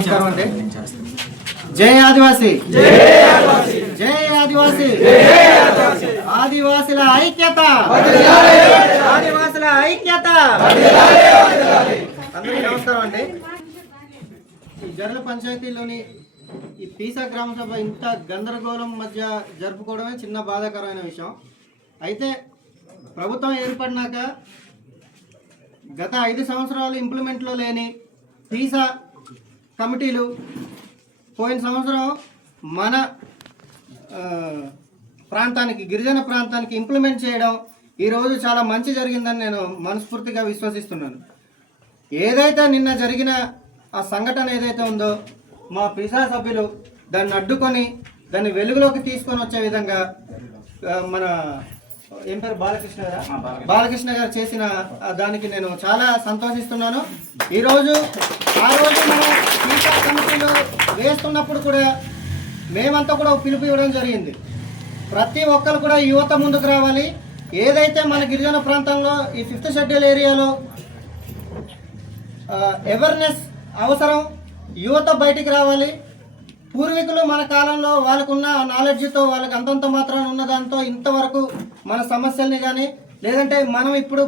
నమస్కారం అండి. జై ఆదివాసి, జై ఆదివాసి, ఆదివాసుల ఐక్యత, ఆదివాసుల ఐక్యత. అందరికీ నమస్కారం అండి. ఈ జర్ల పంచాయతీలోని ఈ పీసా గ్రామ సభ ఇంత గందరగోళం మధ్య జరుపుకోవడమే చిన్న బాధాకరమైన విషయం. అయితే ప్రభుత్వం ఏర్పడినాక గత 5 సంవత్సరాలు ఇంప్లిమెంట్లో లేని పీసా కమిటీలు పోయిన సంవత్సరం మన ప్రాంతానికి, గిరిజన ప్రాంతానికి ఇంప్లిమెంట్ చేయడం ఈరోజు చాలా మంచి జరిగిందని నేను మనస్ఫూర్తిగా విశ్వసిస్తున్నాను. ఏదైతే నిన్న జరిగిన ఆ సంఘటన ఏదైతే ఉందో మా పీసా సభ్యులు దాన్ని అడ్డుకొని దాన్ని వెలుగులోకి తీసుకొని వచ్చే విధంగా మన ఏం పేరు బాలకృష్ణ గారు చేసిన దానికి నేను చాలా సంతోషిస్తున్నాను. ఈరోజు ఆ రోజు మనం పీసా కమిటీలో వేస్తున్నప్పుడు కూడా మేమంతా కూడా పిలుపు ఇవ్వడం జరిగింది. ప్రతి ఒక్కరు కూడా యువత ముందుకు రావాలి. ఏదైతే మన గిరిజన ప్రాంతంలో ఈ 5th షెడ్యూల్ ఏరియాలో అవేర్నెస్ అవసరం, యువత బయటికి రావాలి. పూర్వీకులు మన కాలంలో వాళ్ళకున్న నాలెడ్జ్తో వాళ్ళకి అంతంత మాత్రాన ఉన్న దాంతో ఇంతవరకు మన సమస్యల్ని కానీ లేదంటే మనం ఇప్పుడు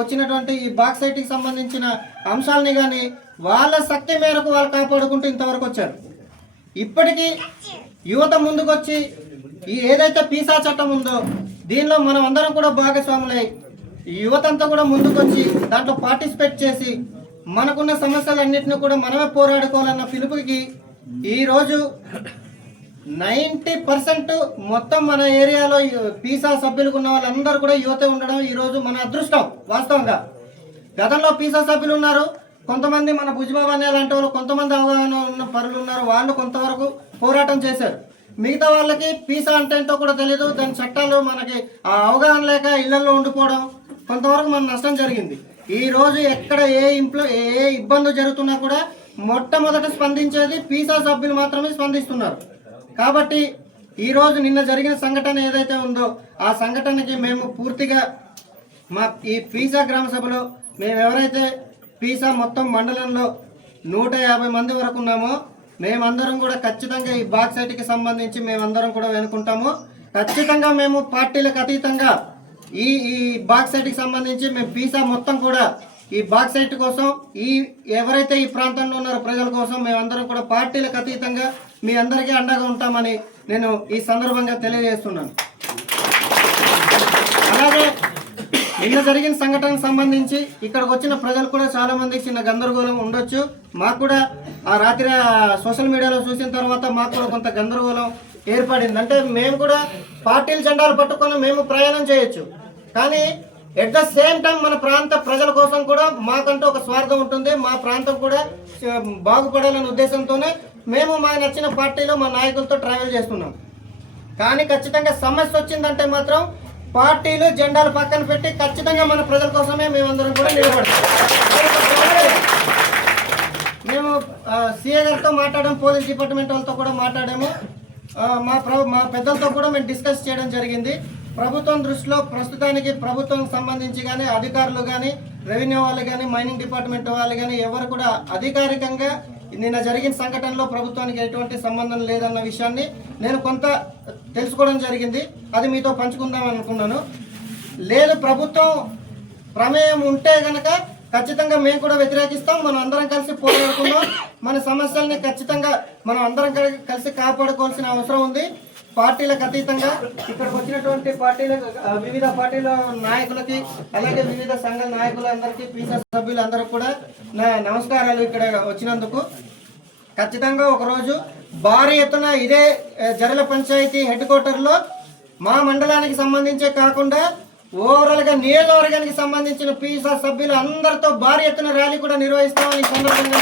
వచ్చినటువంటి ఈ బాక్సైట్కి సంబంధించిన అంశాలని కానీ వాళ్ళ శక్తి మేరకు వాళ్ళు కాపాడుకుంటూ ఇంతవరకు వచ్చారు. ఇప్పటికీ యువత ముందుకొచ్చి ఈ ఏదైతే పీసా చట్టం ఉందో దీనిలో మనం అందరం కూడా భాగస్వాములై యువత అంతా కూడా ముందుకొచ్చి దాంట్లో పార్టిసిపేట్ చేసి మనకున్న సమస్యలన్నింటినీ కూడా మనమే పోరాడుకోవాలన్న పిలుపుకి ఈరోజు 90% మొత్తం మన ఏరియాలో పీసా సభ్యులకు ఉన్న వాళ్ళందరూ కూడా యువత ఉండడం ఈరోజు మన అదృష్టం. వాస్తవంగా గతంలో పీసా సభ్యులు ఉన్నారు, కొంతమంది మన భుజబాబు అనే లాంటి వాళ్ళు, కొంతమంది అవగాహన ఉన్న పరులు ఉన్నారు, వాళ్ళు కొంతవరకు పోరాటం చేశారు. మిగతా వాళ్ళకి పీసా అంటే ఏంటో కూడా తెలియదు, దాని చట్టాలు మనకి ఆ అవగాహన లేక ఇళ్లలో ఉండిపోవడం కొంతవరకు మన నష్టం జరిగింది. ఈ రోజు ఎక్కడ ఏ ఇబ్బంది జరుగుతున్నా కూడా మొట్టమొదట స్పందించేది పీసా సభ్యులు మాత్రమే స్పందిస్తున్నారు. కాబట్టి ఈరోజు నిన్న జరిగిన సంఘటన ఏదైతే ఉందో ఆ సంఘటనకి మేము పూర్తిగా మా ఈ పీసా గ్రామ సభలో మేము ఎవరైతే పీసా మొత్తం మండలంలో 150 మంది వరకు ఉన్నామో మేమందరం కూడా ఖచ్చితంగా ఈ బాక్సైట్కి సంబంధించి మేమందరం కూడా వెనుకుంటాము. ఖచ్చితంగా మేము పార్టీలకు అతీతంగా ఈ బాక్సైట్కి సంబంధించి మేము పీసా మొత్తం కూడా ఈ బాక్సైట్ కోసం ఎవరైతే ఈ ప్రాంతంలో ఉన్నారో ప్రజల కోసం మేమందరం కూడా పార్టీలకు అతీతంగా మీ అందరికీ అండగా ఉంటామని నేను ఈ సందర్భంగా తెలియజేస్తున్నాను. అలాగే నిన్న జరిగిన సంఘటనకు సంబంధించి ఇక్కడికి వచ్చిన ప్రజలు కూడా చాలా మందికి చిన్న గందరగోళం ఉండొచ్చు. మాకు కూడా ఆ రాత్రి సోషల్ మీడియాలో చూసిన తర్వాత మాకు కూడా కొంత గందరగోళం ఏర్పడింది. అంటే మేము కూడా పార్టీల జెండాలు పట్టుకొని మేము ప్రయాణం చేయొచ్చు, కానీ ఎట్ ద సేమ్ టైం మన ప్రాంత ప్రజల కోసం కూడా మాకంటూ ఒక స్వార్థం ఉంటుంది. మా ప్రాంతం కూడా బాగుపడాలనే ఉద్దేశంతోనే మేము మా నచ్చిన పార్టీలో మా నాయకులతో ట్రావెల్ చేస్తున్నాం. కానీ ఖచ్చితంగా సమస్య వచ్చిందంటే మాత్రం పార్టీలు జెండాలు పక్కన పెట్టి ఖచ్చితంగా మన ప్రజల కోసమే మేమందరం కూడా నిలబడతాం. మేము సీఏ గారితో మాట్లాడాము, పోలీస్ డిపార్ట్మెంట్ వాళ్ళతో కూడా మాట్లాడాము, మా పెద్దలతో కూడా మేము డిస్కస్ చేయడం జరిగింది. ప్రభుత్వం దృష్టిలో ప్రస్తుతానికి ప్రభుత్వం సంబంధించి కానీ అధికారులు కానీ రెవెన్యూ వాళ్ళు కానీ మైనింగ్ డిపార్ట్మెంట్ వాళ్ళు కానీ ఎవరు కూడా అధికారికంగా నిన్న జరిగిన సంఘటనలో ప్రభుత్వానికి ఎటువంటి సంబంధం లేదన్న విషయాన్ని నేను కొంత తెలుసుకోవడం జరిగింది. అది మీతో పంచుకుందాం అనుకున్నాను. లేదు ప్రభుత్వం ప్రమేయం ఉంటే కనుక ఖచ్చితంగా మేము కూడా వ్యతిరేకిస్తాం. మనం అందరం కలిసి పోరాడుకుందాం. మన సమస్యల్ని ఖచ్చితంగా మనం అందరం కలిసి కాపాడుకోవాల్సిన అవసరం ఉంది. పార్టీలకు అతీతంగా ఇక్కడికి వచ్చినటువంటి వివిధ పార్టీల నాయకులకి అలాగే వివిధ సంఘ నాయకులందరికీ పీసా సభ్యులందరికీ కూడా నా నమస్కారాలు. ఇక్కడ వచ్చినందుకు ఖచ్చితంగా ఒకరోజు భారీ ఎత్తున ఇదే జర్ల పంచాయతీ హెడ్ క్వార్టర్లో మా మండలానికి సంబంధించే కాకుండా ఓవరాల్గా నియోజకవర్గానికి సంబంధించిన పీసా సభ్యులు అందరితో భారీ ఎత్తున ర్యాలీ కూడా నిర్వహిస్తామని సందర్భంగా